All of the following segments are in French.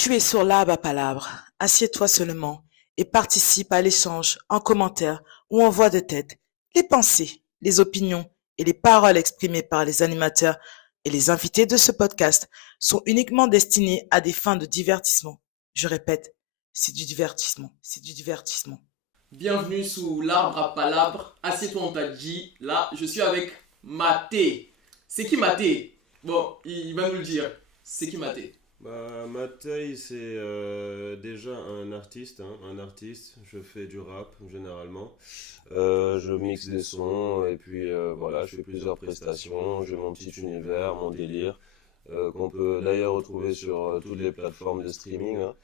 Tu es sur l'Arbre à Palabre. Assieds-toi seulement et participe à l'échange en commentaire ou en voix de tête. Les pensées, les opinions et les paroles exprimées par les animateurs et les invités de ce podcast sont uniquement destinées à des fins de divertissement. Je répète, c'est du divertissement, c'est du divertissement. Bienvenue sous l'arbre à palabres. Assieds-toi, on t'a dit. Là, je suis avec Maté. C'est qui Maté? Bon, il va nous le dire. C'est qui Maté? Matei, c'est déjà un artiste, hein, un artiste. Je fais du rap généralement. Je mixe des sons et puis voilà, je fais plusieurs prestations. J'ai mon petit univers, mon délire, qu'on peut d'ailleurs retrouver sur toutes les plateformes de streaming, hein.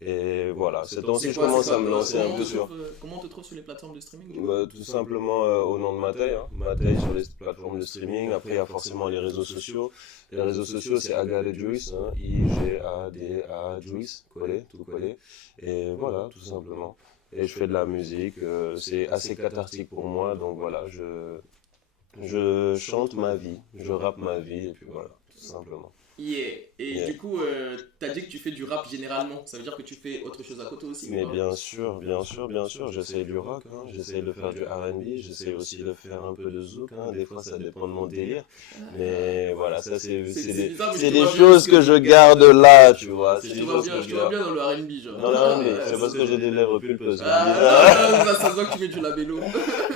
Et voilà, ces temps-ci, je commence à me lancer un peu sur. Comment on te trouve sur les plateformes de streaming du coup? Tout simplement au nom de Matei, hein. Matei sur les plateformes de streaming. Après, il y a forcément les réseaux sociaux. Les réseaux sociaux, c'est Agade Juice, hein. I-G-A-D-A Juice, collé, tout collé. Et voilà, tout simplement. Et je fais de la musique. C'est assez cathartique pour moi. Donc voilà, je chante ma vie, je rappe ma vie. Et puis voilà, tout simplement. Yeah. Et Yeah. du coup, t'as dit que tu fais du rap généralement. Ça veut dire que tu fais autre chose à côté aussi ou Mais pas? bien sûr, bien sûr, bien sûr, j'essaie du rock, hein, j'essaie de faire du R&B, j'essaie aussi de faire un peu de zouk, hein, des fois ça dépend de mon délire, mais voilà, ça C'est bizarre, mais je c'est te des vois bien choses que je garde là, tu vois, c'est Je des te vois choses bien, que je je te vois garde. bien dans le R&B, genre. Dans la R&B, Ouais, c'est parce que j'ai des lèvres pulpeuses, comme Ah, disent. non, ça se voit que tu mets du labello.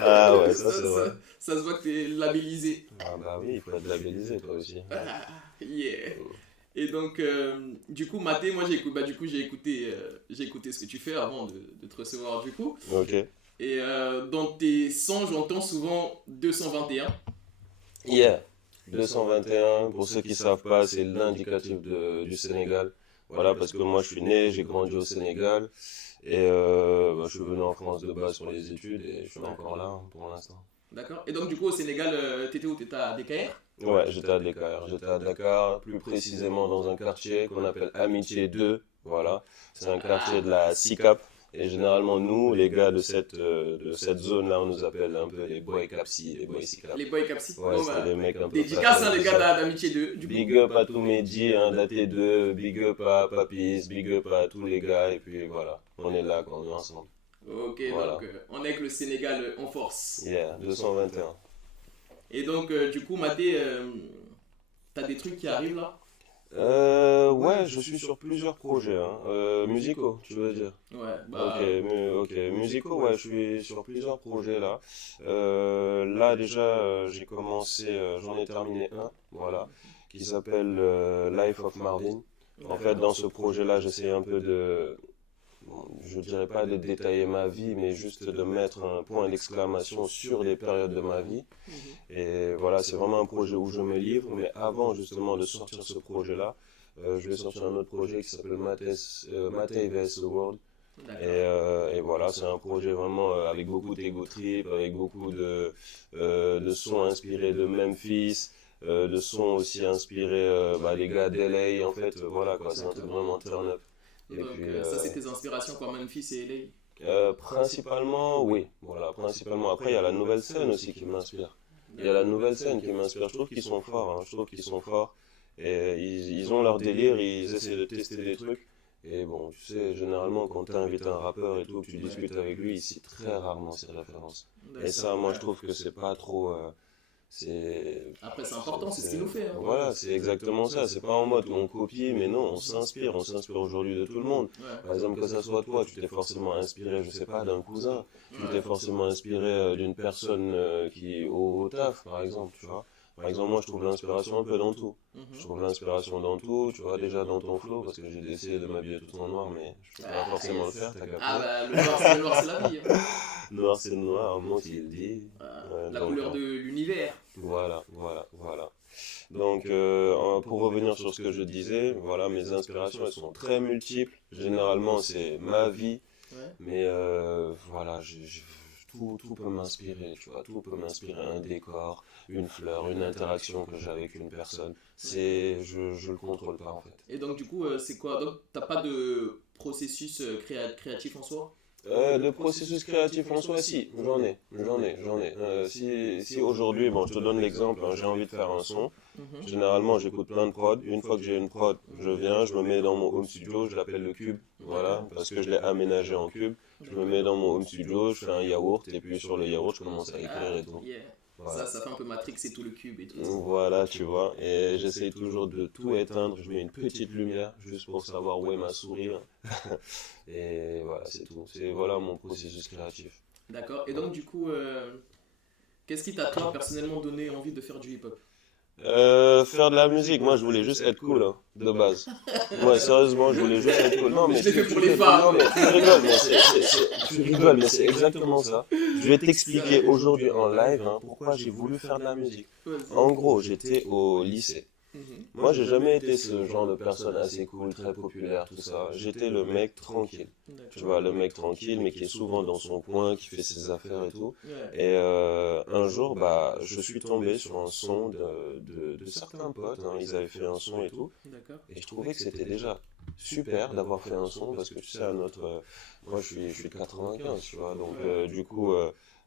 Ah ouais, ça ça, c'est vrai. ça, ça se voit que t'es labellisé. Ah bah oui, il faut être labellisé toi aussi. Ah, yeah. Et donc, du coup, Maté, moi j'ai écouté ce que tu fais avant de te recevoir du coup. Ok. Et dans tes sons, j'entends souvent 221. Yeah. 221, pour ceux qui savent pas, c'est l'indicatif du Sénégal. Voilà, parce que moi je suis né, j'ai grandi au Sénégal et je suis venu en France de base pour les études et je suis encore là, hein, pour l'instant. D'accord. Et donc, du coup, au Sénégal, t'étais où? T'étais à DKR? Ouais, j'étais à Dakar, plus précisément dans un quartier qu'on appelle Amitié 2, voilà. C'est un quartier de la SICAP et généralement nous, les gars de cette zone-là, on nous appelle un peu les boys Capsi, les boys SICAP. Les boys Capsi. Ouais, Bon, c'était bah, des mecs un peu dédicace, hein, flashy, les tout gars ça. d'Amitié 2, du coup. Big up à tous mes G, hein, d'AT2, big up à Papis, big up à tous les gars, et puis voilà, on est là quand on est ensemble. Ok, Voilà. donc on est avec le Sénégal en force. Yeah, 221. Et donc, du coup, Maté, t'as des trucs qui arrivent là? Ouais, je suis sur plusieurs projets, hein. Musicaux, tu veux dire? Ouais, Ok, bah. ok, musicaux, ouais, je suis sur plusieurs projets là. Là déjà, j'ai commencé, j'en ai terminé un, voilà, qui s'appelle Life of Marvin. En fait, dans ce projet-là, j'essaie un peu bon, je dirais pas de détailler ma vie, mais juste de mettre un point d'exclamation sur les périodes de ma vie. Mhm. Et voilà, c'est vraiment un projet où je me livre, mais avant justement de sortir ce projet-là, je vais sortir un autre projet qui s'appelle Matei vs The World. D'accord. Et voilà, c'est un projet vraiment avec beaucoup d'ego trip, avec beaucoup de sons inspirés de Memphis, de sons aussi inspirés des gars d'LA, en fait, voilà quoi, c'est un truc vraiment turn up. Et Donc, puis, ça, c'est tes inspirations quoi, Memphis et LA. principalement, oui, voilà, principalement. Après, il y a la nouvelle scène aussi qui m'inspire. Il y a la nouvelle scène qui m'inspire. Je trouve qu'ils sont forts, hein, je trouve qu'ils sont forts. Et ils ont leur délire, ils essaient de tester des trucs. Et bon, tu sais, généralement, quand tu invites un rappeur et tout, que tu discutes avec lui, il cite très rarement ses références. Et ça, moi, je trouve que c'est pas trop. C'est. Après, c'est important, c'est ce qui nous fait. Hein. Voilà, c'est exactement ça. C'est pas en mode où on copie, mais non, on s'inspire aujourd'hui de tout le monde. Par Ouais. exemple, que ça soit toi, tu t'es forcément inspiré, je sais pas, d'un cousin, tu t'es forcément inspiré d'une personne qui est au taf, par exemple, tu vois. Par exemple, moi, je trouve l'inspiration un peu dans tout. Je Mhm. trouve l'inspiration dans tout, tu vois, déjà dans ton flow, parce que j'ai essayé de m'habiller tout en noir, mais je peux pas Ah, forcément le yes. faire, t'as Ah, capté. bah, le noir, c'est la vie. Hein. Noir, c'est noir, mon il dit. La Donc, couleur de l'univers. voilà. Donc, pour revenir sur ce que je disais, voilà, mes inspirations, elles sont très multiples. Généralement, c'est ma vie, Ouais. mais voilà, tout peut m'inspirer, tu vois, tout peut m'inspirer. Un décor, une fleur, une interaction que j'ai avec une personne. Je le contrôle pas en fait. Et donc, du coup, c'est quoi? Donc, t'as pas de processus créatif en soi? Le processus créatif en soi, si, j'en ai. Si aujourd'hui, bon, je te donne l'exemple, hein, j'ai envie de faire un son, Mhm. généralement j'écoute plein de prods. Une fois que j'ai une prod, je viens, je me mets dans mon home studio, je l'appelle le cube, voilà, D'accord, parce que je l'ai aménagé en cube. Je me mets d'accord. dans mon home studio, je fais un yaourt, et puis sur le yaourt, je commence à écrire Ah, et tout. yeah. Voilà. Ça fait un peu Matrix et tout le cube et tout. Voilà, tu vois, et j'essaye toujours de tout éteindre, je mets une petite lumière juste pour savoir où est ma souris, hein. Et voilà, c'est tout. C'est voilà mon processus créatif. D'accord. Et donc, du coup, qu'est-ce qui t'a, toi, personnellement donné envie de faire du hip-hop? Faire de la musique, moi je voulais juste être cool, hein, de base. Moi sérieusement, je voulais juste être cool. Non mais Je l'ai fait pour les non femmes. mais tu rigoles, mais tu rigoles, mais c'est exactement ça. Je vais t'expliquer aujourd'hui en live hein, pourquoi j'ai voulu faire de la musique. En Vas-y. gros, j'étais au lycée. Mhm. Moi, j'ai jamais été ce genre de personne assez cool, très populaire, tout ça. J'étais le mec tranquille. Tu D'accord. vois, le mec tranquille, mais qui est souvent dans son coin, qui fait ses affaires et tout. Ouais. Et un jour, bah, je suis tombé sur un son de certains potes. Hein. Ils avaient fait un son et tout. D'accord. Et je trouvais que c'était déjà super d'avoir fait un son parce que tu sais, à notre, moi je suis de 95, tu vois. Donc, du coup,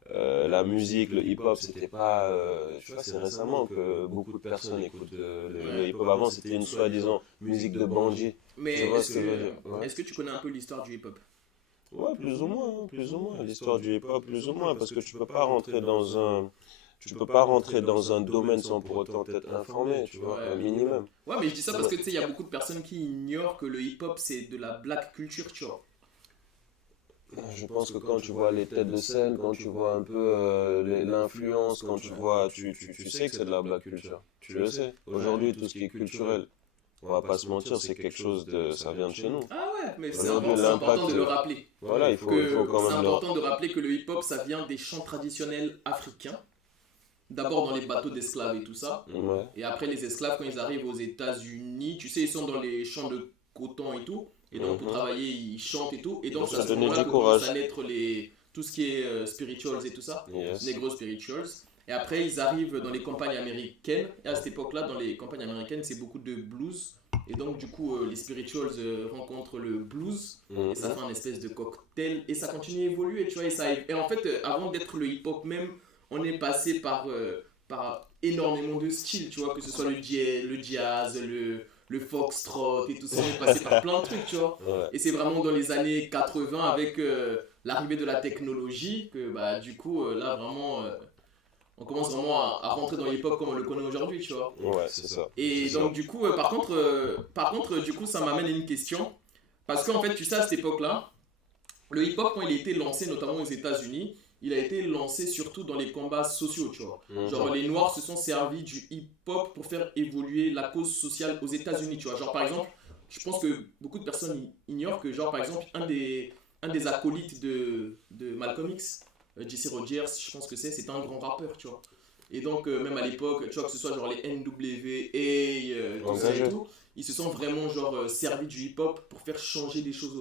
la musique, le hip-hop, c'était pas. Tu vois, c'est récemment que beaucoup de personnes écoutent le Ouais. hip-hop. Avant, c'était une soi-disant musique de bandit. Mais Tu vois ce que je veux dire? Ouais. est-ce que tu connais un peu l'histoire du hip-hop? Ouais, plus ou moins, hein, plus ou moins. L'histoire du hip-hop, plus ou moins, parce que tu peux pas rentrer dans tu peux pas rentrer dans un domaine sans pour autant être informé, tu vois, un Ouais. minimum. Ouais, mais je dis ça parce Ouais. que tu sais, il y a beaucoup de personnes qui ignorent que le hip-hop c'est de la black culture, tu vois. Je pense que quand tu vois les têtes de scène, quand tu vois un peu l'influence, quand tu vois, tu sais que c'est de la black culture. Tu le sais. Aujourd'hui, tout ce qui est culturel, on va pas se mentir, c'est quelque chose de, ça vient de chez nous. Ah ouais, mais Aujourd'hui, c'est important l'impact, de le rappeler. voilà, il faut Que quand c'est même le, important de rappeler que le hip-hop ça vient des chants traditionnels africains. D'abord dans les bateaux d'esclaves et tout ça. ouais. Et après, les esclaves, quand ils arrivent aux États-Unis, tu sais, ils sont dans les champs de coton et tout. Et donc, pour Mhm. travailler, ils chantent et tout. Et donc, Pour c'est se à ce donner moment-là du que commencent à courage. naître tout ce qui est spirituals et tout ça. Yes. Negro spirituals. Et après, ils arrivent dans les campagnes américaines. Et à cette époque-là, dans les campagnes américaines, c'est beaucoup de blues. Et donc, du coup, les spirituals rencontrent le blues. Et ça Mhm. fait un espèce de cocktail. Et ça continue à évoluer, tu vois. Et en fait, avant d'être le hip-hop même, on est passé par énormément de styles, tu vois, que ce soit le jazz, le foxtrot et tout ça, on est passé par plein de trucs, tu vois. Ouais. Et c'est vraiment dans les années 80 avec l'arrivée de la technologie que bah du coup là vraiment on commence vraiment à rentrer dans l'hip-hop comme on le connaît aujourd'hui, tu vois. Ouais, c'est ça. Et C'est ça. donc du coup par contre du coup ça m'amène à une question parce qu'en fait tu sais à cette époque-là le hip-hop, quand il a été lancé, notamment aux États-Unis, il a été lancé surtout dans les combats sociaux, tu vois. Mhm. Genre, les Noirs se sont servis du hip-hop pour faire évoluer la cause sociale aux États-Unis, tu vois. Genre, par exemple, je pense que beaucoup de personnes ignorent que, genre, par exemple, un des acolytes de Malcolm X, Jesse Rogers, je pense que c'était un grand rappeur, tu vois. Et donc, même à l'époque, tu vois, que ce soit genre les NWA, tout ça et Engagé. tout, ils se sont vraiment genre servis du hip-hop pour faire changer des choses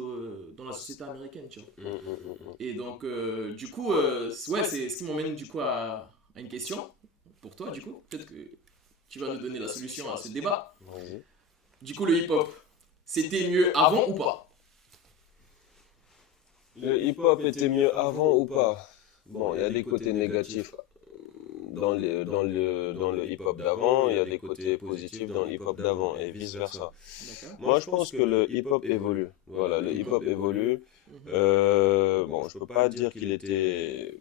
dans la société américaine, tu vois. Mhm. Et donc, du coup, ouais, c'est ce qui m'emmène du coup à une question pour toi, du coup. Peut-être que tu vas nous donner la solution à ce débat. Vas-y. Du coup, le hip-hop, c'était mieux avant ou pas? Le hip-hop était mieux avant ou pas? Bon, il y a des côtés négatifs dans le hip-hop d'avant, il y a des côtés positifs dans le hip-hop d'avant, et vice-versa. D'accord. Moi, je pense que le hip-hop évolue. Voilà, le hip-hop évolue. Mhm. Bon, je peux pas dire qu'il était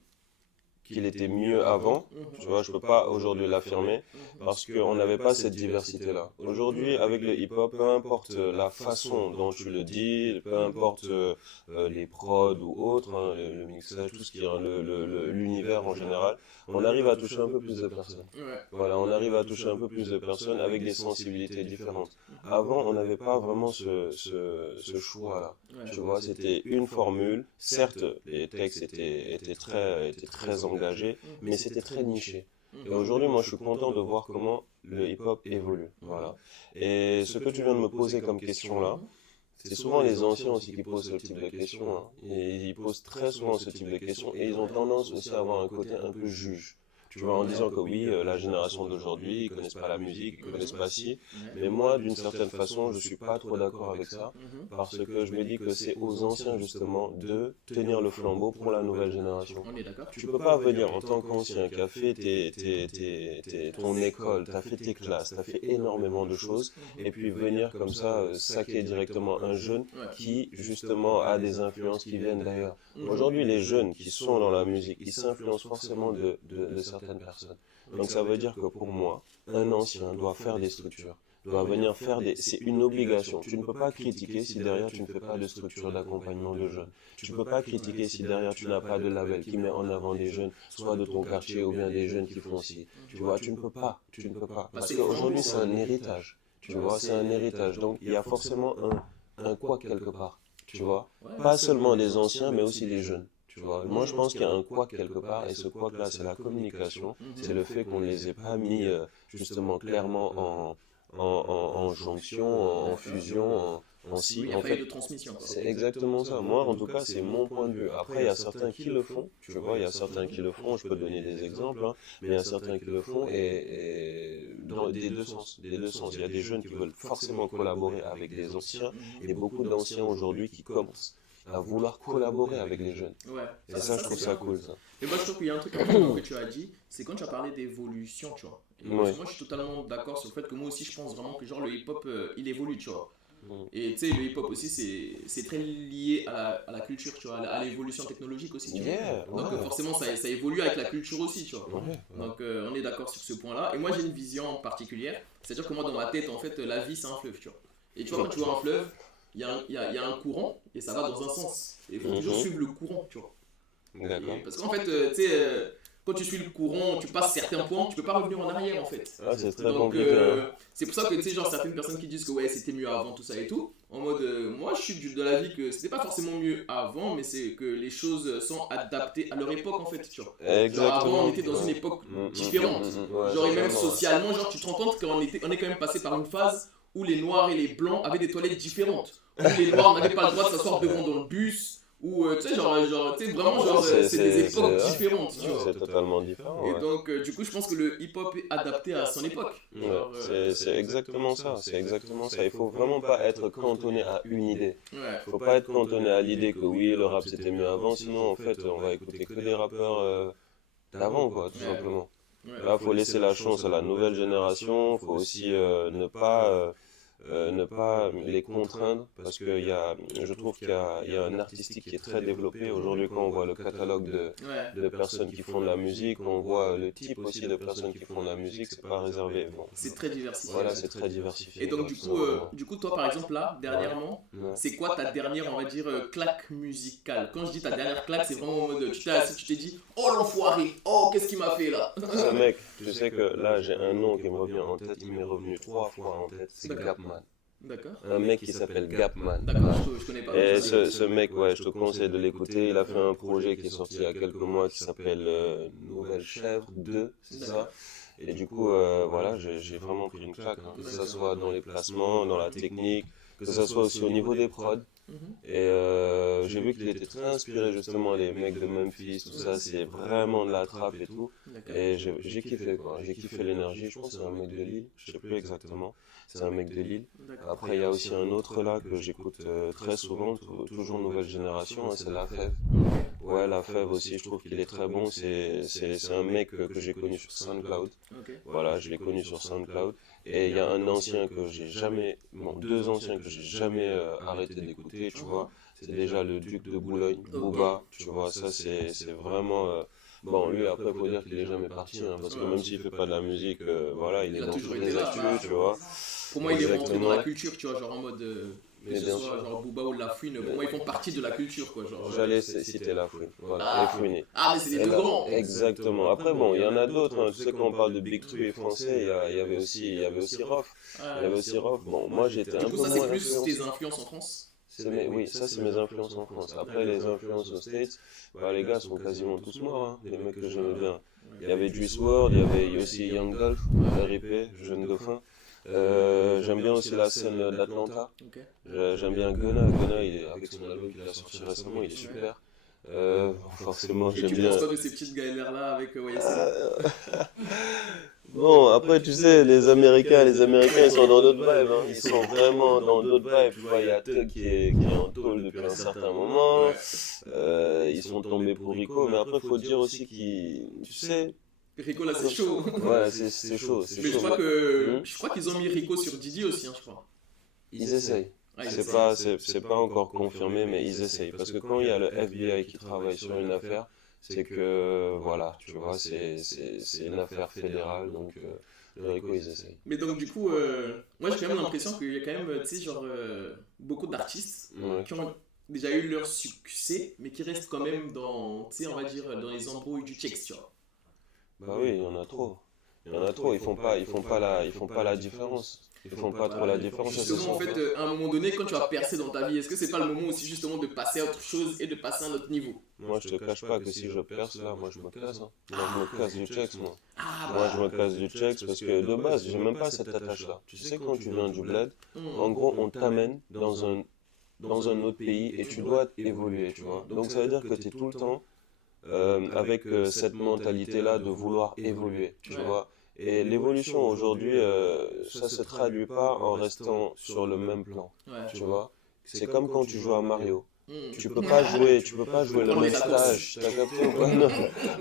mieux avant. Tu vois, je peux pas aujourd'hui l'affirmer parce qu'on n'avait pas cette diversité-là. Aujourd'hui, avec le hip-hop, peu importe la façon dont tu le dis, peu importe les prods ou autres, hein, le mixage, tout ce qui est hein, l'univers en général, on arrive à toucher un peu plus de personnes. Ouais. Voilà, on arrive à toucher un peu plus de personnes avec des sensibilités différentes. Avant, on n'avait pas vraiment ce choix-là. Ouais. Tu vois, c'était une formule. Certes, les textes étaient très engagés, mais c'était très niché. Et aujourd'hui, moi, je suis content de voir comment le hip-hop évolue. Voilà. Et ce que tu viens de me poser comme question là, c'est souvent les anciens aussi qui posent ce type de questions. Hein. Et ils posent très souvent ce type de questions et ils ont tendance aussi à avoir un côté un peu juge. Tu vois, en disant que oui, la génération d'aujourd'hui, ils connaissent pas la musique, ils connaissent pas ci. Mais moi, d'une certaine façon, je suis pas trop d'accord avec ça, parce que je me dis que c'est aux anciens, justement, de tenir le flambeau pour la nouvelle génération. On est d'accord. Tu peux pas venir en tant qu'ancien qui a fait ton école, tu as fait tes classes, tu as fait énormément de choses, et puis venir comme ça saquer directement un jeune qui justement a des influences qui viennent d'ailleurs. Aujourd'hui, les jeunes qui sont dans la musique, ils s'influencent forcément de certaines personnes. Donc ça veut dire que pour moi, un ancien doit faire des structures, doit venir faire des... C'est une obligation. Tu ne peux pas critiquer si derrière tu ne fais pas de structure d'accompagnement de jeunes. Tu ne peux pas critiquer si derrière tu n'as pas de label qui met en avant des jeunes, soit de ton quartier ou bien des jeunes qui font ci. Tu vois, tu ne peux pas, tu ne peux pas. Parce qu'aujourd'hui, c'est un héritage. Tu vois, c'est un héritage. Donc il y a forcément un quoi quelque part. Tu vois, pas seulement des anciens, mais aussi des jeunes. Tu vois, moi je pense qu'il y a un couac quelque part, et ce couac-là, c'est la communication, c'est le fait qu'on ne les ait pas mis justement clairement en jonction, en fusion, en Oui, si. il n'y a En pas eu fait, de transmission, quoi. c'est exactement ça. Moi, en tout cas, c'est mon point de vue. Après, il y a certains qui le font. Tu vois, il y a certains qui le font. Je peux te donner des exemples, hein, mais il y a certains qui le font et dans des deux sens. Des deux sens. Il y a des jeunes qui veulent forcément collaborer avec des anciens et beaucoup d'anciens aujourd'hui qui commencent à vouloir collaborer avec les jeunes. Ouais. Et ça, je trouve c'est ça bien. cool, ça. Et moi, je trouve qu'il y a un truc important que tu as dit, c'est quand tu as parlé d'évolution, tu vois. Et Ouais. moi, je suis totalement d'accord sur le fait que moi aussi, je pense vraiment que genre le hip-hop, il évolue, tu vois. Mm. Et tu sais, le hip-hop aussi, c'est très lié à la culture, tu vois, à l'évolution technologique aussi, tu vois. Yeah, Donc ouais. forcément, ça évolue avec la culture aussi, tu vois. Ouais, ouais. Donc on est d'accord sur ce point-là. Et moi, j'ai une vision particulière. C'est-à-dire que moi, dans ma tête, en fait, la vie, c'est un fleuve, tu vois. Et tu vois, quand tu vois un fleuve, il y a un courant et ça va dans un sens. Et il faut toujours suivre le courant, tu vois. D'accord. Parce qu'en fait, tu sais, quand tu suis le courant, tu passes certains points, tu peux pas revenir en arrière en fait. Ah, c'est très Donc compliqué. Hein. c'est pour ça que tu sais, genre certaines personnes qui disent que ouais, c'était mieux avant, tout ça et tout. En mode, moi je suis de l'avis que c'était pas forcément mieux avant, mais c'est que les choses sont adaptées à leur époque en fait, tu vois. Genre Exactement. avant, on était dans une époque différente. Ouais, Genre, et même totalement. socialement, genre, tu te rends compte qu'on on est quand même passé par une phase où les noirs et les blancs avaient des toilettes différentes. Où les noirs n'avaient pas le droit de s'asseoir devant dans le bus. Ou tu sais, tu sais, vraiment, genre, c'est des époques différentes, tu vois. C'est totalement différent. Et Ouais. donc, du coup, je pense que le hip-hop est adapté à son époque. Ouais, Genre, c'est exactement ça, c'est exactement ça. Il faut vraiment pas être cantonné à une idée. ouais. Il faut pas être cantonné à l'idée que oui, le rap c'était mieux avant, sinon en fait on va écouter que des rappeurs d'avant, quoi, tout Ouais. simplement. Ouais. Là, faut laisser la chance à la nouvelle génération, faut aussi ne pas les contraindre, parce que je trouve il y a un artistique qui est très développé. Aujourd'hui, quand on voit le catalogue Ouais. de personnes qui font de la musique, on voit le type aussi de personnes qui font de la musique, c'est pas réservé. Bon, C'est très diversifié. voilà, c'est très diversifié. Et donc, tout simplement. du coup, toi, par exemple, là, dernièrement, Ouais. c'est quoi ta dernière, on va dire, claque musicale? Quand je dis ta dernière claque, c'est vraiment en mode, tu t'es assis, tu t'es dit, oh l'enfoiré, oh qu'est-ce qu'il m'a fait là? Ce mec, je sais que là j'ai un nom qui me revient en tête, il m'est revenu 3 fois en tête, c'est D'accord. Gapman. D'accord. Un mec qui s'appelle Gapman. D'accord, je connais pas. Et ce mec, ouais, je te conseille de l'écouter. Il a fait un projet qui est sorti il y a quelques mois qui s'appelle Nouvelle Chèvre 2, c'est ça. Et du coup, voilà, j'ai vraiment pris une claque, hein. Que ce soit dans les placements, dans la technique, que ce soit aussi au niveau des prods. Et j'ai vu qu'il était très inspiré justement des mecs de Memphis, tout ça, c'est vraiment de la trappe et tout. D'accord. Et j'ai kiffé quoi, j'ai kiffé l'énergie, je pense que c'est un mec de Lille, je sais plus exactement, c'est un mec de Lille. D'accord. Après il y a aussi un autre là que j'écoute très souvent, toujours nouvelle génération, hein, c'est La Fève. Ouais, La Fève aussi, je trouve qu'il est très bon, c'est un mec que j'ai connu sur SoundCloud. Ok. Voilà, je l'ai connu sur SoundCloud. Et il y a un ancien que j'ai jamais, bon, deux anciens que j'ai jamais arrêté d'écouter, tu vois. C'est déjà le Duc de Boulogne, Booba, tu vois, ça c'est vraiment... bon, lui, après, faut dire qu'il est jamais parti, hein, parce que même s'il fait pas de la musique, voilà, il est Il a dans toujours toutes été les là, actus, bah. tu vois. Pour moi, il est rentré Exactement. dans la culture, tu vois, genre en mode. Que Mais ce bien soit sûr. genre Booba ou La Fouine, pour moi, ils font partie de la culture, quoi. Genre, J'allais citer La Fouine, voilà, Ah. Les Fouinés. Ah, mais c'est des Et deux là, grands. exactement. Après, bon, il y en a d'autres, hein. Tu sais, quand on parle de Big Three et français, il y avait aussi Rof. Il y avait aussi Rof. Bon, moi, j'étais un Du peu coup, ça, c'est moins plus influencé. tes influences en France. Oui, ça c'est mes influences en France. Après les influences aux States, bah, les gars sont quasiment tous morts, hein, les mecs que j'aimais bien. Il y avait Juice WRLD, il y avait aussi Young Dolph, RIP, Jeune Dauphin. J'aime bien aussi la scène d'Atlanta. Ok. J'aime bien Gunna, avec son album qu'il a sorti récemment, il est super. Forcément, Et j'aime tu bien. penses quoi de ces petites galères-là avec YSL? Euh, Bon, après, tu sais, les Américains, ils sont dans d'autres vibes, hein. Ils sont vraiment dans d'autres vibes. Tu vois, il y a Tug qui est en tôle depuis un certain moment. Ouais. Ils sont tombés pour Rico, mais après, faut dire aussi tu sais, Rico, là, c'est chaud. ouais, c'est chaud, c'est Mais chaud. je crois qu'ils ont mis Rico sur Didi aussi, hein, je crois. Ils essayent. Ah, ils C'est essayent. pas, c'est pas encore confirmé, mais ils essayent. Parce que quand il y a le FBI qui travaille sur une affaire, c'est que, voilà, tu vois, c'est une affaire fédérale, donc le RICO, ils essayent. Mais donc, du coup, moi, j'ai quand même l'impression qu'il y a quand même, tu sais, genre, beaucoup d'artistes Ouais. qui ont déjà eu leur succès, mais qui restent quand même dans, tu sais, on va dire, dans les embrouilles du Chex, tu vois. Bah oui, il y en a trop. Il y en a trop, ils font pas la différence. Ils font pas trop la différence, ça, c'est Justement, en sûr. fait, à un moment donné, quand tu vas percer dans ta vie, est-ce que c'est pas le moment aussi, justement, de passer à autre chose et de passer à un autre niveau? Moi, je te cache pas que si je perce là, moi, je me casse, hein. Moi, je me casse du checks, moi. Ah, Moi, je me bah. casse du checks parce que de base, j'ai même pas cette attache-là. Tu sais, quand tu viens du bled, en Hmm. gros, on t'amène dans un autre pays et tu dois évoluer, tu vois. Donc, ça veut dire que tu es tout le temps avec cette mentalité-là de vouloir évoluer, tu Ouais. vois. Et l'évolution aujourd'hui, ça se traduit pas en restant sur le même plan, Ouais. tu vois. C'est comme quand tu joues à Mario. Hmm. Tu peux pas jouer le Prendre les même raccourcis. stage, t'as capté ou pas? Non.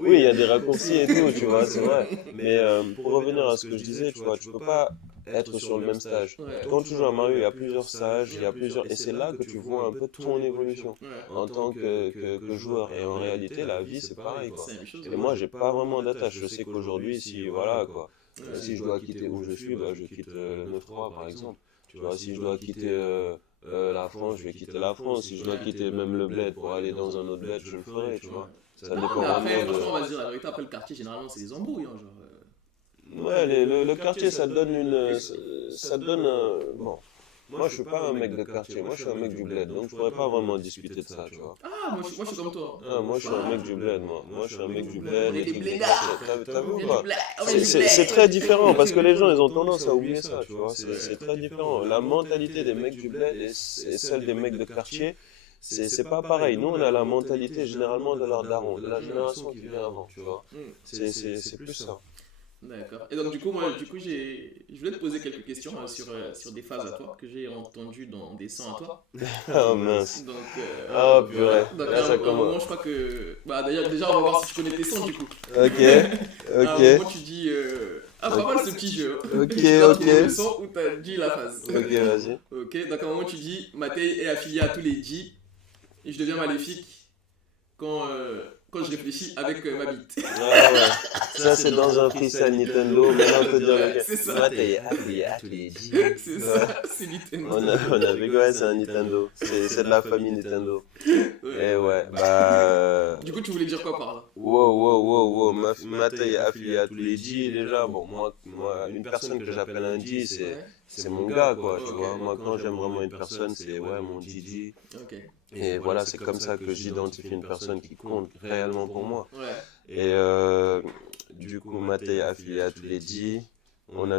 Oui, il y a des raccourcis et tout, tu vois, c'est vrai. Mais pour revenir à ce que je disais, tu vois, tu peux pas être sur le même stage. Ouais. Quand tu joues à Mario, il y a plusieurs stages, et c'est là que tu vois un peu ton évolution Ouais. en tant que joueur. Et en réalité, la vie, c'est pareil, quoi. C'est la même chose. Et moi, j'ai pas vraiment d'attache. Je sais qu'aujourd'hui, si, voilà, quoi, Ouais. si je dois quitter où je suis, bah, je quitte le 9-3, par exemple. Tu vois, si je dois quitter la France, je vais quitter la France. Si je dois quitter même le bled pour aller dans un autre bled, je le ferai, tu vois. Ça Non, dépend mais après, vraiment franchement, on de... va se dire la vérité, après le quartier, généralement, c'est les embrouilles, hein, genre. Ouais, le quartier, ça donne ça donne bon, moi, je suis pas un mec de quartier. Moi, je suis un mec du bled. Donc, je pourrais pas vraiment discuter de ça, tu vois. Ah, moi, je suis comme toi. Ah, moi, je suis un mec du bled, moi. Moi, je suis un mec du bled, On est les des trucs de blédards. quartier. T'as vu On ou vient pas? du bled. On vient du C'est bled. très différent parce que les gens, ils ont tendance à oublier ça, tu vois. C'est très différent. La mentalité des mecs du bled et celle des mecs de quartier, c'est pas pareil. Nous, on a la mentalité généralement de leur daron, de la génération qui vient avant, tu vois. Hmm. C'est plus ça. D'accord. Et donc, du coup, moi, je voulais te poser quelques questions sur des phases à toi que j'ai entendues dans des sons à toi. Ah mince. Donc, Ah purée. donc Là, à ça un moment, commence. je crois que. Bah, d'ailleurs, déjà, on va voir si tu connais tes sons, du coup. Ok, À un ok, moment, tu dis. Ah, pas mal ce petit jeu. ok, Tu dois ok. trouver le son où tu as dit la phase. Ok, vas-y. Ok, donc à un moment, tu dis Matei est affilié à tous les J et je deviens maléfique quand je réfléchis avec ma bite. Ah ouais. Ça, c'est dans un freestyle Nintendo. Maintenant, on peut dire, Ouais, ok. c'est ça. Moi, t'es appelé à tous les J. C'est Ouais. ça, c'est Nintendo. On avait, ouais, c'est un Nintendo. C'est de la famille Nintendo. Ouais. Et ouais, bah. Du coup, tu voulais dire quoi par là? Wow, wow, wow, wow. Ma taille est affiliée à tous les J. Déjà, bon, moi, une personne que j'appelle un J, Ouais. c'est mon gars, quoi, tu Ok. vois. Moi, quand j'aime vraiment une personne, c'est, ouais, mon Gigi. Ok. Et voilà, c'est comme ça que j'identifie une personne qui compte réellement pour moi. Ouais. Et du coup, Maté est affilié à tous les J. On a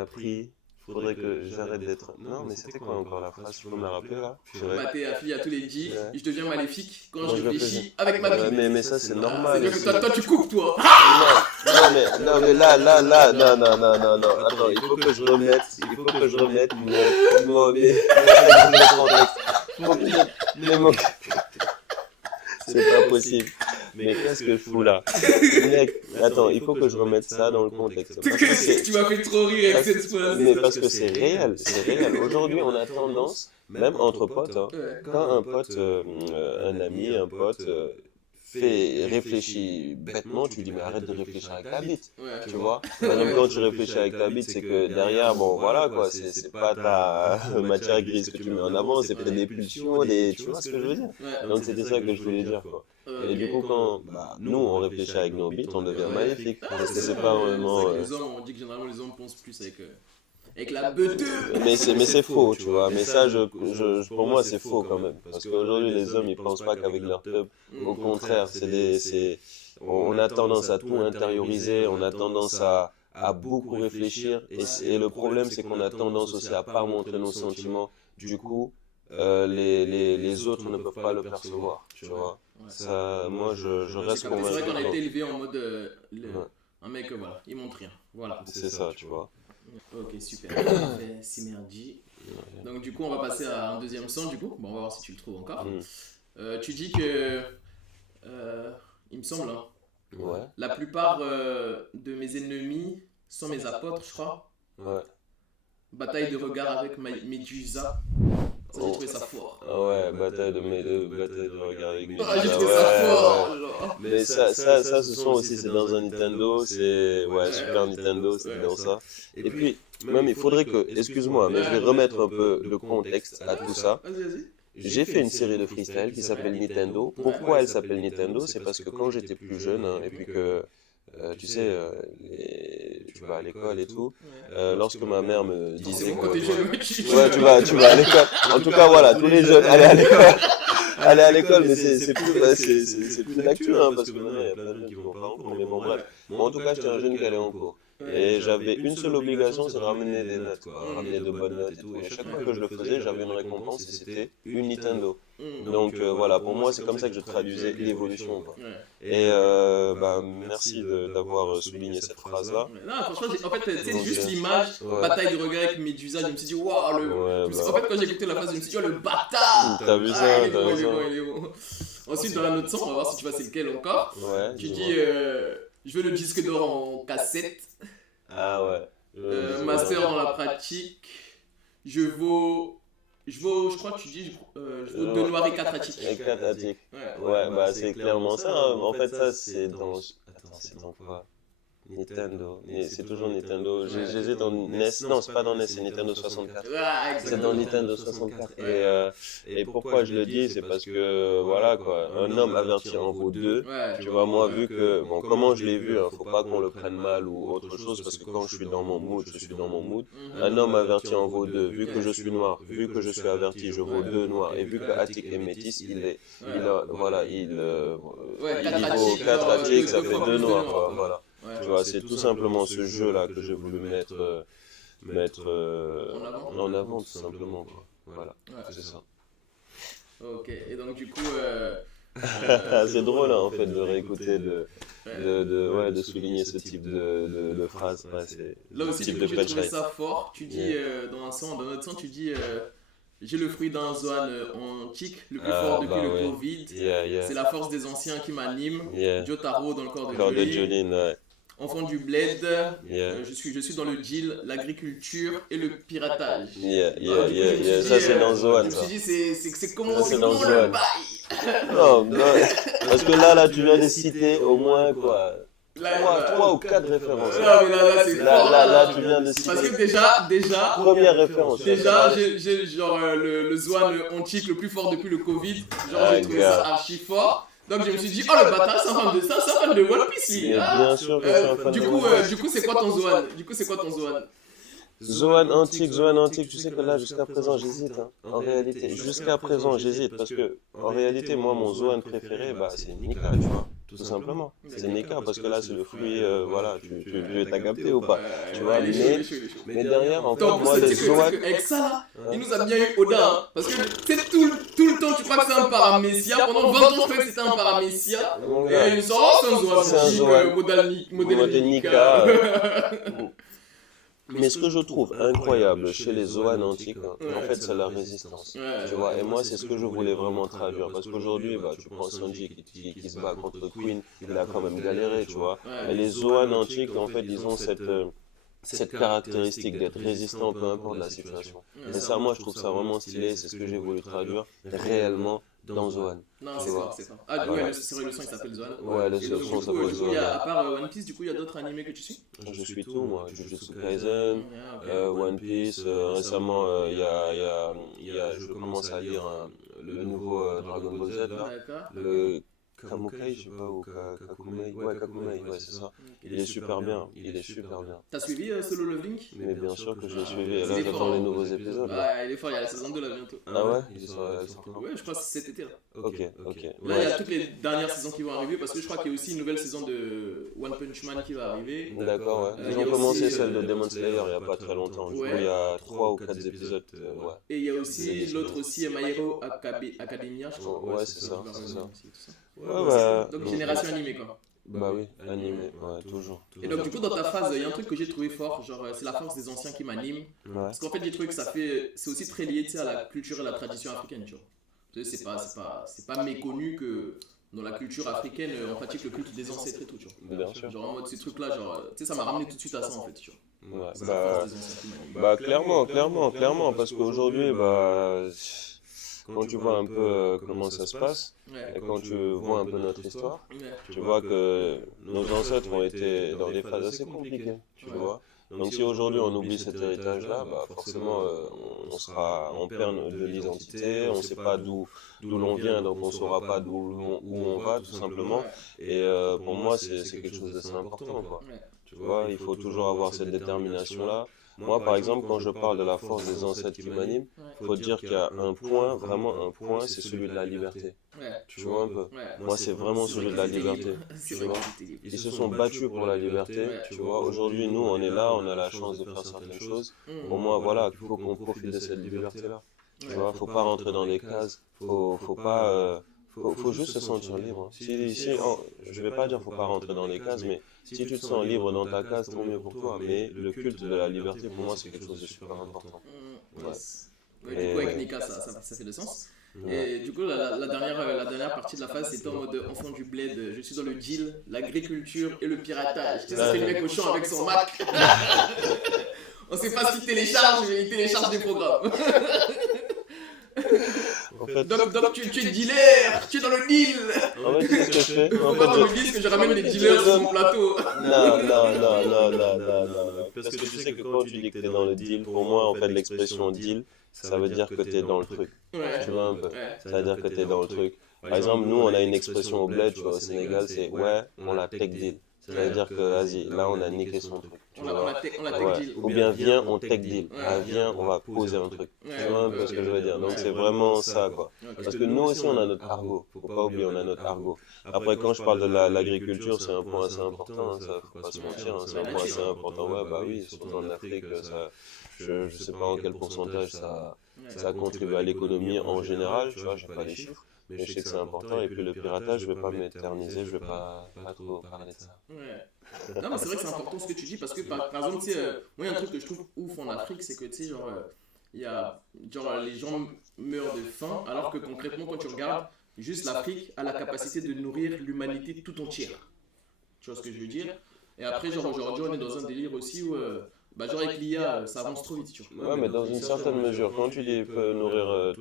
appris. Faudrait que j'arrête d'être. Non, mais c'était quoi encore la phrase? Tu peux me la rappeler là? Purée. Maté est affilié à tous les J Ouais. et je deviens maléfique quand Quand je je réfléchis réfléchis. avec ma Ouais, bite. mais ça, c'est Ah, normal c'est-à-dire que aussi. toi, tu coupes, toi. Non, mais là, non, non, non, non, non. Attends, il faut que je remette le contexte. Mais mon- C'est pas possible. Mais qu'est-ce que je fous là? Mec, attends, il faut que je remette ça dans le contexte. Parce que Tu m'as fait trop rire avec cette phrase. mais parce que c'est réel, c'est réel. Aujourd'hui, on a tendance, même entre potes, hein, Ouais. quand un pote, un ami, un pote réfléchit bêtement, tu lui dis mais arrête de réfléchir avec ta bite. Ouais. Tu vois? Par exemple, quand tu réfléchis avec ta bite, c'est que derrière, bon voilà quoi, c'est pas ta matière grise que tu mets en avant, c'est peut-être des pulsions, tu vois ce que je veux dire? Ouais. Donc c'était ça que je voulais dire quoi. Et du coup, quand nous on réfléchit avec nos bites, on devient maléfique. Parce que c'est pas C'est vraiment. vrai que les hommes, on dit que généralement les hommes pensent plus avec la beuteux. Mais c'est faux, tu vois. Mais ça, pour moi, c'est faux quand même. Parce qu'aujourd'hui, les hommes, ils pensent pas qu'avec leur teub. Au contraire, on a tendance à tout intérioriser, on a tendance à beaucoup réfléchir. Et le problème, c'est qu'on a tendance aussi à pas montrer nos sentiments. Du coup, les autres ne peuvent pas le percevoir, tu vois. Ouais. Ça, moi, je Ouais, reste c'est vrai qu'on a convaincu. été élevé en mode Ouais, un mec, voilà, il montre rien. Voilà. c'est ça, tu vois. Ok, super. Parfait, Synergie. Donc, du coup, on va passer à un deuxième son, du coup. Bon, on va voir si tu le trouves encore. Mm. Tu dis que, euh, il me semble, hein, Ouais, la plupart de mes ennemis sont mes apôtres, je crois. ouais. Bataille de regard avec Medusa. Ça, j'ai Oh. trouvé ça fort. Ah ouais, bataille de regard avec Ah, j'ai Medusa, trouvé ouais, ça ouais. fort, genre. Mais ce son aussi, c'est dans un Nintendo, c'est, ouais, Super Nintendo, c'était dans ça. Et puis, même, il faudrait que, excuse-moi, mais je vais remettre un peu de contexte à tout ça. Vas-y, vas-y. J'ai fait une série de freestyle qui s'appelle Nintendo. Pourquoi elle s'appelle Nintendo? C'est parce que quand j'étais plus jeune, hein, et puis que, tu sais, tu vas à l'école et tout, lorsque ma mère me C'est disait bon quand t'es que... jeune, mec. Ouais, tu vas à l'école. En tout cas, voilà, tous les jeunes, allez à l'école. Allez à l'école, mais c'est plus, c'est plus d'actu, hein, parce que maintenant, il y a plein de jeunes qui vont pas en cours. Mais bon, bref. Moi, en tout cas, j'étais un jeune qui allait en cours. Et j'avais une seule obligation, c'est de ramener des notes, quoi. Ramener de bonnes notes et tout. Et chaque fois que je le faisais, j'avais une récompense et c'était une Nintendo. Donc voilà, pour moi, c'est comme ça que je traduisais l'évolution, quoi. Et bah, merci d'avoir souligné cette phrase-là. Non, franchement, en fait, tu sais, Donc, juste l'image, ouais. bataille de regard avec Medusa, je me suis dit, waouh, Ouais, En bah, fait, quand j'ai écouté la phrase, je me suis dit, oh, le bâtard. t'as vu Ah, ça, il est t'as bon, vu il est ça. bon, il est bon. Ensuite, dans un autre son, on va voir si tu vois c'est lequel encore. Ouais, Tu dis-moi. dis, je veux le disque d'or en cassette, Ah ouais. master dans la pratique, je crois que tu dis, je vaux 2 noirs et 4 attiques. Et cathatique. Ouais. Ouais, bah c'est clairement ça, hein. En fait, ça, c'est dans... Attends, c'est dans quoi? Nintendo. C'est toujours Nintendo. J'hésite en NES. Non, c'est pas dans NES, c'est Nintendo 64. Ouais, C'est dans exactement. Nintendo 64. Et pourquoi je le dis, c'est parce que, voilà, quoi, un homme averti en vaut deux. Ouais. Tu vois, moi, vu que, bon, comment je l'ai vu, hein, faut pas qu'on le prenne mal ou autre chose, parce que quand je suis dans mon mood, je suis dans mon mood. Un homme averti en vaut deux. Vu que je suis noir, vu que je suis averti, je vaux deux noirs. Et vu que Attic est métis, voilà, il vaut 4 Attic, ça fait deux noirs, quoi, voilà. Tu vois, c'est tout simplement ce jeu-là que j'ai voulu mettre en avant, tout simplement, quoi. Voilà, c'est ça. Ok, et donc du coup, C'est drôle, hein, en fait, de réécouter, de souligner ce type de phrase. Ouais, c'est là ce aussi, type du de coup, j'ai trouvé punchline. ça fort. Tu dis dans un autre son, tu dis j'ai le fruit d'un Zoan antique, le plus fort depuis bah le ouais. Covid. Yeah. C'est la force des anciens qui m'anime. Yeah. Jotaro dans le corps de Corps de Jolie. Jolene, ouais. Enfant du bled. Yeah. Je suis dans le deal, l'agriculture et le piratage. Yeah. Ça, Ça, c'est dans je Zoan, me ça. suis dit, c'est comment, Ça, c'est dans le Zoan. bail. Non, parce que là, tu viens de citer au moins, quoi, trois ou quatre références. Non, mais là, c'est fort. Là, tu viens de Parce citer. que déjà, Première référence. déjà, j'ai genre le Zoan antique le plus fort depuis le Covid. Genre, j'ai trouvé ça archi fort. Donc, je me suis dit, oh le bâtard, c'est un fan de One Piece, lui. Mais bien sûr que je suis un fan de One Piece. Du coup, c'est quoi ton Zoan? Zoan antique, tu sais que là, jusqu'à présent, j'hésite, hein. En réalité, jusqu'à présent, j'hésite, parce que, en réalité, moi, mon Zoan préféré, bah, c'est Nika, tu vois, tout simplement. C'est Nika, parce que là, c'est le fruit, voilà, tu t'as capté ou pas, tu vois, mais derrière, en fait, moi, le Zoan... Avec ça, là, il nous a bien eu Oda, hein, parce que, tu sais, tout le temps, tu crois que c'est un paramécia, pendant 20 ans, je croyais que c'était un paramécia, et il sort, c'est un Zoan, modèle Nika. Mais ce que je trouve incroyable chez les Zoan antiques, hein, en fait, c'est la résistance. Tu vois, et moi, c'est ce que je voulais vraiment traduire. Parce qu'aujourd'hui, bah, tu prends Sanji qui se bat contre Queen, il a quand même galéré, tu vois. Mais les Zoan antiques, en fait, ils ont cette caractéristique d'être résistant peu importe la situation. Et ça, moi, je trouve ça vraiment stylé. C'est ce que j'ai voulu traduire réellement dans Zoan. Non, c'est pas. Ah, ouais, c'est vrai, le son il s'appelle Zoan. Ouais, le son s'appelle Zoan. À part One Piece, du coup, il y a d'autres animés que tu suis? Je suis tout, moi. Jujutsu Kaisen, One Piece. Récemment, je commence à lire le nouveau Dragon Ball Z, là. Le Kamukai, je sais pas, ou Kakumei. Ouais, Kakumei, ouais, c'est ça. Il est super bien, il est super bien. T'as suivi Solo Leveling? Mais bien sûr que je l'ai suivi, et Il là est j'attends fort, les hein. nouveaux épisodes. Là. Ouais, il est fort, il y a la saison 2 là bientôt. Ah ouais? Il sort quand? Ouais, je crois que c'est cet été là. Ok, ok. Là, il y a toutes les dernières saisons qui vont arriver parce que je crois qu'il y a aussi une nouvelle saison de One Punch Man qui va arriver. D'accord, ouais. il Ils y a ont commencé aussi, celle de Demon Slayer il y a pas très longtemps. Du coup, ouais. il y a 3 ou 4 épisodes, ouais. Et il y a aussi l'autre aussi, My Hero Academia, je crois. Ouais, c'est ça, c'est ça. Ouais, Ouais, bah, bah, donc génération animée quoi. Bah oui, animé, ouais, toujours. Et donc du coup dans ta phase, il y a un truc que j'ai trouvé fort, genre c'est la force des anciens qui m'anime. Ouais. Parce qu'en fait j'ai trouvé que c'est aussi très lié tu sais, à la culture et la tradition africaine, tu vois. Tu sais, c'est pas méconnu que dans la culture africaine on pratique le culte des ancêtres et tout, tu vois. Bien sûr. Genre en mode ces trucs là, genre tu sais ça m'a ramené tout de suite à ça en fait, tu vois. Ouais, C'est la force des anciens qui m'anime. bah clairement, parce qu'aujourd'hui, bah, quand tu vois un peu comment ça se passe, Ouais. et quand tu vois un peu notre histoire, Ouais. tu vois que nos ancêtres ont été dans des phases assez compliquées, tu vois. Donc si aujourd'hui on oublie cet héritage-là, bah forcément on perd de l'identité, on ne sait pas d'où l'on vient, donc on ne saura pas où on va tout simplement. Et pour moi c'est quelque chose d'assez important, quoi. Ouais. Tu vois, il faut toujours avoir cette détermination-là. Moi, par exemple, quand je parle de la force des ancêtres qui m'anime, il faut dire qu'il y a un point, vraiment un point, c'est celui de la liberté. Ouais. Tu vois un peu? Ouais. Moi, c'est vraiment celui de la liberté. C'est Tu vrai vois? que c'était libre. Ils se sont battus pour la liberté. Tu vois, aujourd'hui, nous, on est là, on a la chance de faire certaines choses. Pour moi, voilà, il faut qu'on profite de cette liberté-là. Tu vois, faut pas rentrer dans des cases. Faut pas. Faut juste se sentir libre. Je vais pas dire faut pas rentrer dans les cases, mais si tu te sens libre dans ta case, tant mieux pour toi. Mais le culte de la liberté, pour moi, c'est quelque chose de super important. Ouais. Yes. Ouais, du coup, avec Nika, ça fait le sens. Et du coup, la dernière partie de la phase, c'était en mode enfant du bled. Je suis dans le deal, l'agriculture et le piratage. Tu sais, ça fait le mec au champ avec son Mac. On sait pas ce qu'il télécharge, mais il télécharge des programmes. En fait, Donc tu es dealer, tu es dans le deal. en fait, qu'est-ce que je fais? Faut En pas qu'on me fait, dise que je ramène des dealers sur mon plateau. non. Parce que tu sais que quand tu dis que t'es dans le deal, pour moi, en fait, l'expression deal, ça veut dire que t'es dans le truc. Ouais. Tu vois un peu? Ouais. Ça veut dire que t'es dans le truc. Par exemple, nous, on a une expression au bled, tu vois, au Sénégal, c'est ouais, on l'a tech deal. Ça veut dire que, vas-y, là, on a niqué son truc. Tu On a vois? tech Ouais. deal. Ou bien, viens, on tech deal. Ouais. Ah, viens, on va poser un truc. Ouais. Tu vois un peu ce que je veux dire? Donc, c'est vraiment ça, quoi. Ok. Parce que nous aussi, on a notre argot. Faut pas oublier, on a notre argot. Après, quand je parle de l'agriculture, c'est un point assez important, hein, ça faut pas se mentir, hein, c'est un point assez important. Ouais, bah oui, surtout en Afrique, ça, je sais pas en quel pourcentage ça contribue à l'économie en général, tu vois, j'ai pas les chiffres, mais je sais que c'est important. Et puis le piratage, je vais pas m'éterniser, je vais pas trop parler de ça. Ouais. Non, mais c'est vrai que c'est important ce que tu dis parce que par exemple, tu sais, moi, il y a un truc que je trouve ouf en Afrique, c'est que tu sais, genre, il y a, genre, les gens meurent de faim alors que concrètement, quand tu regardes, juste l'Afrique a la capacité de nourrir l'humanité tout entière. Tu vois ce que je veux dire? Et après, genre, aujourd'hui, on est dans un délire aussi où, bah, genre, avec l'IA, ça avance trop vite, tu vois. Ouais, mais dans une certaine mesure, quand tu dis peut nourrir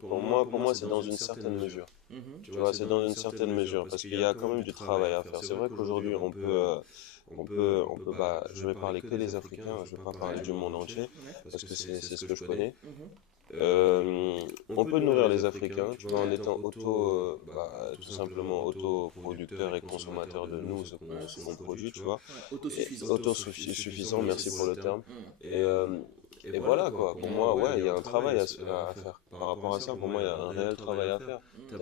pour moi, c'est dans une certaine mesure. Mhm. Tu vois, c'est dans une certaine mesure, parce qu'il y a quand même du travail à faire. C'est vrai qu'aujourd'hui, bah, je vais parler que des Africains, je vais pas parler du monde entier, parce que c'est ce que je connais. Mhm. On peut nourrir les Africains, tu vois, en étant tout simplement autoproducteurs et consommateurs de nous, ce qu'on produit, tu vois. Ouais, autosuffisant. Autosuffisant, merci pour le terme. Mhm. Et voilà quoi, pour moi, ouais, il y a un travail à faire. Par rapport à ça, pour moi, il y a un réel travail à faire. Tu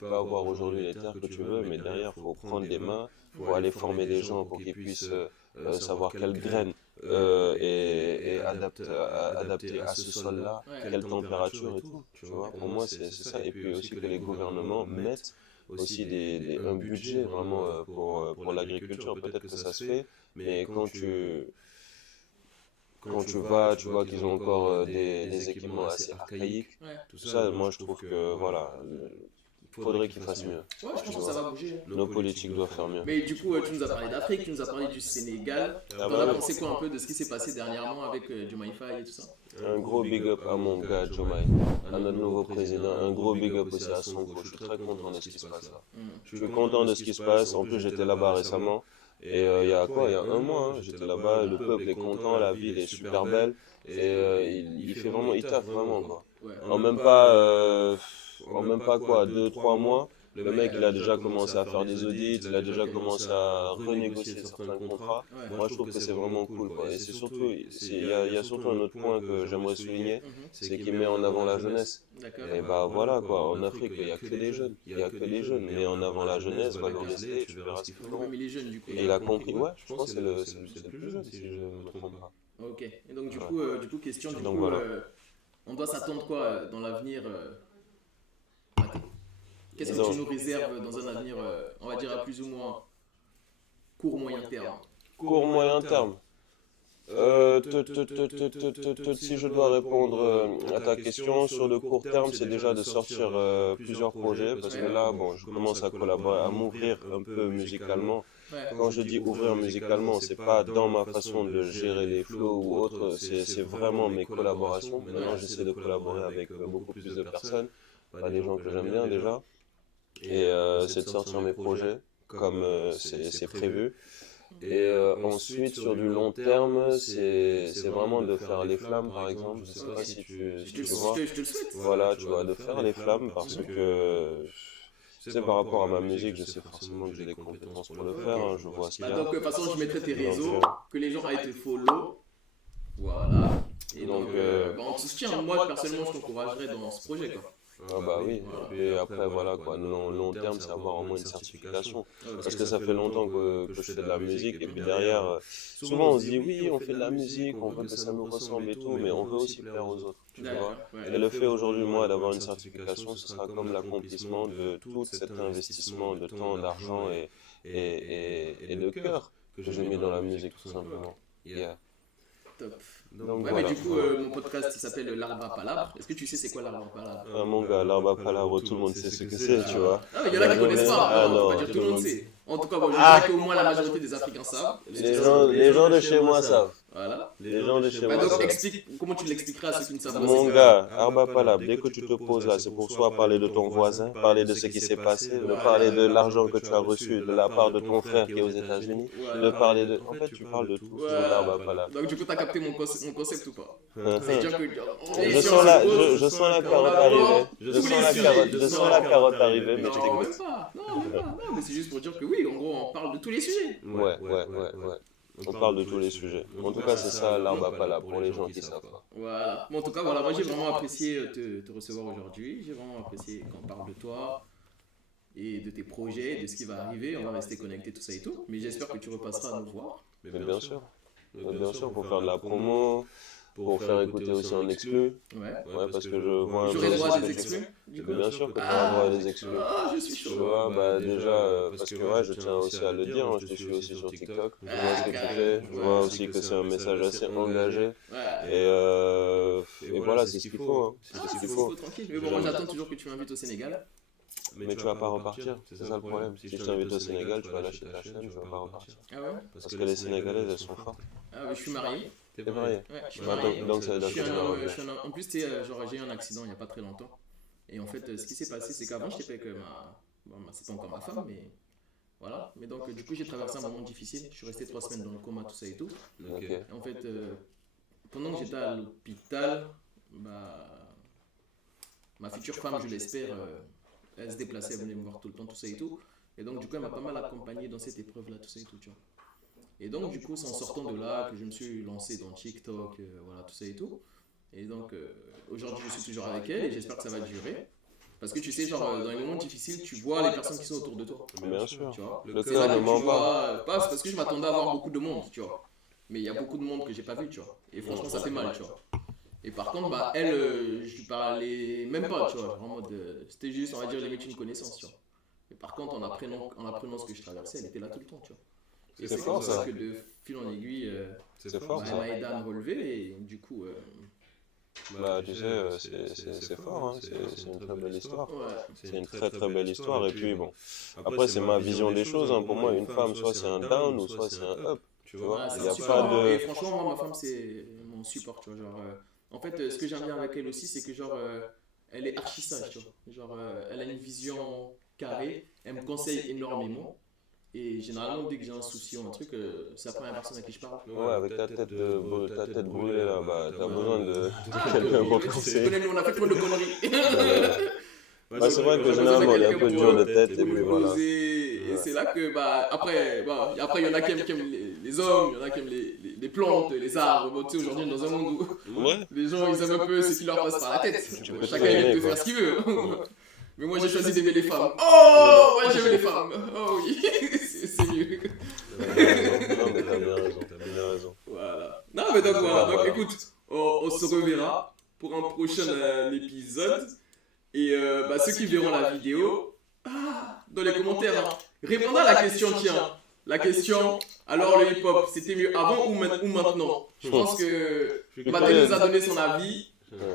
peux avoir aujourd'hui les terres que tu veux, mais derrière, il faut prendre des mains, il faut aller former des gens pour qu'ils puissent savoir quelles graines et adapter à ce sol-là, quelle température et tout. Tu vois, pour moi, c'est ça. Et puis aussi que les gouvernements mettent aussi un budget vraiment pour l'agriculture. Peut-être que ça se fait, mais quand tu vas, tu vois qu'ils ont encore des équipements assez archaïques. Ouais. Tout ça, moi je trouve que voilà, faudrait qu'ils fassent mieux. Ouais, je pense que ça va bouger. Nos politiques doivent faire mieux. Mais du coup, tu nous as parlé d'Afrique, tu nous as parlé du Sénégal. Ah T'en as bah, pensé quoi un peu de ce qui s'est passé dernièrement avec Diomaye Faye et tout ça? un gros big up à mon gars Diomaye, à notre nouveau président, un gros big up aussi à Sonko. Je suis très content de ce qui se passe là. Je suis content de ce qui se passe. En plus, j'étais là-bas récemment. Et il y a quoi? Il y a un mois, hein, j'étais là-bas, le peuple est content, la ville est super belle. Et il fait vraiment, il taffe vraiment quoi. Ouais. En même pas quoi, 2-3 mois, Le mec, il a déjà commencé à faire des audits, il a déjà commencé à renégocier certains contrats. Ouais. Moi, je trouve que c'est vraiment cool, quoi. Et c'est surtout, il y a surtout un autre point que j'aimerais souligner, Mhm. c'est qu'il met en avant la jeunesse. D'accord. Et bah voilà, quoi. En Afrique, il n'y a que des jeunes. Il n'y a que des jeunes. Mets en avant la jeunesse, valorise-les, tu verras ce qu'ils Même feront. il est jeune du coup. Et il a compris, ouais, je pense que c'est le plus jeune, si je ne me trompe pas. Ok. Et donc Ouais. du coup question, du Donc coup, voilà. on doit s'attendre quoi dans l'avenir Mathé? Qu'est-ce que Non. tu nous réserves dans un avenir, on va dire à plus ou moins court moyen terme? Court, moyen terme. Si je dois répondre à ta question, sur le court terme, c'est déjà de sortir plusieurs projets, parce que là, bon, je commence à collaborer, à m'ouvrir un peu musicalement. Ouais. Quand je dis ouvrir musicalement, c'est pas dans ma façon de gérer les flows ou autre, c'est vraiment mes collaborations. Maintenant, j'essaie de collaborer avec beaucoup plus de personnes, pas des gens que j'aime bien déjà, et c'est de sortir mes projets comme c'est prévu. Et ensuite, sur du long terme, c'est vraiment de faire les flammes, par exemple. Je sais pas si tu vois. Je te le souhaite. Voilà, tu vois, de faire les flammes parce que, tu sais, par rapport à ma musique, je sais forcément que j'ai des compétences pour le faire, hein, je vois ce qu'il y Bah, a. donc de toute façon je mettrai tes Donc, réseaux, que les gens aillent te follow. Voilà. Et donc, Donc, bah, on te soutient. Moi personnellement je t'encouragerais dans ce projet quoi. ah bah oui, et après voilà quoi, long terme c'est avoir au moins une certification, parce que ça fait longtemps que je fais de la musique, et puis derrière, souvent on se dit oui on fait de la musique, on veut que ça nous ressemble et tout, mais on veut aussi plaire aux autres, tu vois. D'accord. Ouais. Et le fait aujourd'hui moi d'avoir une certification, ce sera comme l'accomplissement de tout cet investissement de temps, d'argent et de cœur que j'ai mis dans la musique tout simplement. Yeah. Top. Donc Ouais, voilà. mais du coup, mon podcast il s'appelle L'Arbre à Palabre. Est-ce que tu sais c'est quoi l'Arbre à Palabre? Ah, mon gars, l'arbre à palabre, tout le monde sait ce que c'est, tu vois. Ah, mais il y en a qui connaissent pas. Ah Non, on va non, dire tout le monde sait. En tout cas, bon, je Ah. dirais qu'au moins la majorité des Africains savent. Les gens de chez moi savent. Voilà. Les gens de chez Bah, moi donc, savent. explique comment tu l'expliqueras à ceux qui ne savent pas. Mon c'est quoi. gars, arbre à palabre, dès que tu te poses là, c'est pour soit parler de ton voisin, parler de ce qui s'est passé, de parler de l'argent que tu as reçu de la part de ton frère qui est aux États-Unis, de parler de... En fait, tu parles de tout sur l'arbre à palabre. Donc, du coup, t'as capté mon concept ou pas? Je C'est-à-dire que. je sens la carotte arriver. Je sens la carotte arriver, mais tu Non, même t'écoutes. pas. Non, même pas. Non, mais c'est juste pour dire que oui, en gros, on parle de tous les sujets. Ouais. On parle de tous les sujets. En tout cas, c'est ça l'arbre à palabre pour les gens qui savent pas. Voilà. Bon, en tout cas, voilà, moi j'ai vraiment apprécié te recevoir aujourd'hui. J'ai vraiment apprécié qu'on parle de toi et de tes projets, de ce qui va arriver. On va rester connectés, tout ça et tout. Mais j'espère que tu repasseras à nous voir. Mais bien sûr. Bien sûr, pour faire de la promo, pour faire écouter aussi en exclu. Ouais. Ouais, parce que je vois un J'aurai peu droit à ce des que tu exclus fais. du coup. Bien sûr que tu auras droit à des exclus. Ah, je suis Tu chaud. vois, bah déjà, parce que ouais, je tiens aussi à le dire, hein, je te suis aussi sur TikTok, je vois ce que tu fais, je vois aussi que c'est un message assez engagé, Ouais. et voilà, c'est ce qu'il faut, hein, c'est Ah, ce c'est qu'il ce faut. qu'il faut, tranquille. Mais bon, moi j'attends toujours que tu m'invites au Sénégal. Mais tu vas pas repartir, c'est ça le problème. Si je t'invite au Sénégal, tu vas lâcher ta chaîne, je vais pas repartir. Ah ouais? Parce que les Sénégalaises, elles sont fortes. Ah ouais, je suis marié. T'es marié? Ouais, je suis Bah, marié. donc ça veut dire Je que suis tu vas un- revenir. je suis un- En plus, tu sais, genre, j'ai eu un accident il n'y a pas très longtemps. Et en fait, ce qui s'est passé, c'est qu'avant, j'étais avec c'est pas encore ma femme, mais voilà. Mais donc, du coup, j'ai traversé un moment difficile. Je suis resté 3 semaines dans le coma, tout ça et tout. Ok. Et en fait, pendant que j'étais à l'hôpital, ma future femme, je l'espère, elle se déplaçait, elle venait me voir tout le temps, tout ça et tout. Et donc, du coup, elle m'a pas mal accompagné dans cette épreuve-là, tout ça et tout, tu vois. Et donc, du coup, c'est en sortant de là que je me suis lancé dans TikTok, voilà, tout ça et tout. Et donc, aujourd'hui, je suis toujours avec elle et j'espère que ça va durer. Parce que tu sais, genre, dans les moments difficiles, tu vois les personnes qui sont autour de toi. Bien sûr. Tu vois. Le C'est cœur là ne que ment tu pas. vois, pas parce que je m'attendais à avoir beaucoup de monde, tu vois. Mais il y a beaucoup de monde que j'ai pas vu, tu vois. Et franchement, ça fait mal, tu vois. Et par contre, elle, je lui parlais même pas, tu vois. En mode, c'était juste, on va dire, limite une connaissance, tu vois. Et par contre, en apprenant ce que je traversais, elle était là tout le temps, tu vois. Et C'est c'est fort, comme ça ça. que de fil en aiguille, C'est fort, elle ça. m'a aidé à me relever et du coup, Bah, tu sais, c'est fort, hein. C'est une très belle histoire. ouais. C'est une très très belle histoire. Et puis bon, après, c'est ma vision des choses, hein. Pour moi, une femme, soit c'est un down ou soit c'est un up. Tu vois, Ouais, il c'est n'y a super. pas Et de. franchement, moi, ma femme, c'est mon support, tu vois. Genre, en fait, ce que j'aime bien avec elle aussi, c'est que, genre, elle est archi sage, tu vois. Genre, elle a une vision carrée, elle me conseille énormément. Et généralement, dès que j'ai un souci ou un truc, c'est la première personne à qui je parle. Ouais, avec ta tête brûlée là, bah, t'as besoin de quelqu'un pour te Tu conseiller. connais, nous, on a fait trop de conneries. Bah, c'est vrai que généralement, il est un peu dur de tête, et puis voilà. Et c'est là que, après, il y en a qui aiment les hommes, il y en a qui aiment les plantes, les arbres. Bon, tu sais, aujourd'hui, on est dans un monde où Ouais. les gens, ils aiment un peu ce qui leur passe par la tête. Tu peux Chacun tout aimer, aime quoi. faire ce qu'il veut. Mais moi, j'ai choisi d'aimer les femmes. Oh, moi, j'aime les femmes. Oh oui, c'est mieux. Non, mais t'as bien raison. Voilà. Non, mais donc, voilà. Donc, écoute, on se reverra pour un prochain épisode. Et ceux qui verront la vidéo, dans les commentaires, hein, répondez à la question, tiens. La question, alors le hip-hop, c'était mieux avant ou maintenant? Je pense que Mathé nous a donné son avis.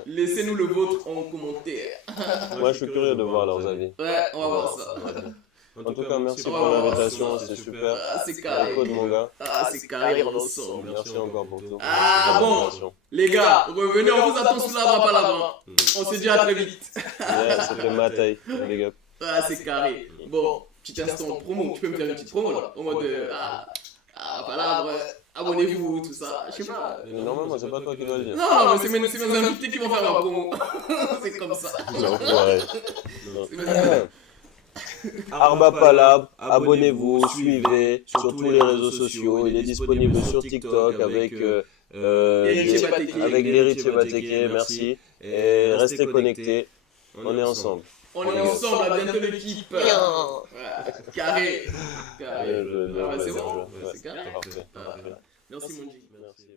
Laissez-nous le vôtre en commentaire. Moi, je suis curieux de voir leurs avis. Ouais, on va voir ça. En tout cas, merci pour l'invitation, c'était super. C'est carré. Code, mon gars. C'est carré, on ensemble. Merci encore pour tout. Bon, les gars, revenez, on vous attend sous l'arbre à palabre. On se dit à très vite. Yeah, c'était Matei, big up. C'est carré. Bon, petit instant promo, tu peux me faire une petite promo là, au mode palabre, abonnez-vous, tout ça, je sais pas. Normalement, c'est pas toi qui dois le dire. Non, mais c'est mes invités qui vont faire ma promo. C'est comme ça. Non, ouais. C'est mes invités. Arba Palabre, abonnez-vous, suivez sur tous les réseaux sociaux. Il est disponible sur TikTok avec l'héritier Bateke, merci. Et restez connectés, on est ensemble. On est ensemble, à bientôt l'équipe. Carré. C'est C'est bon, c'est carré. parfait. Merci mon G. Merci.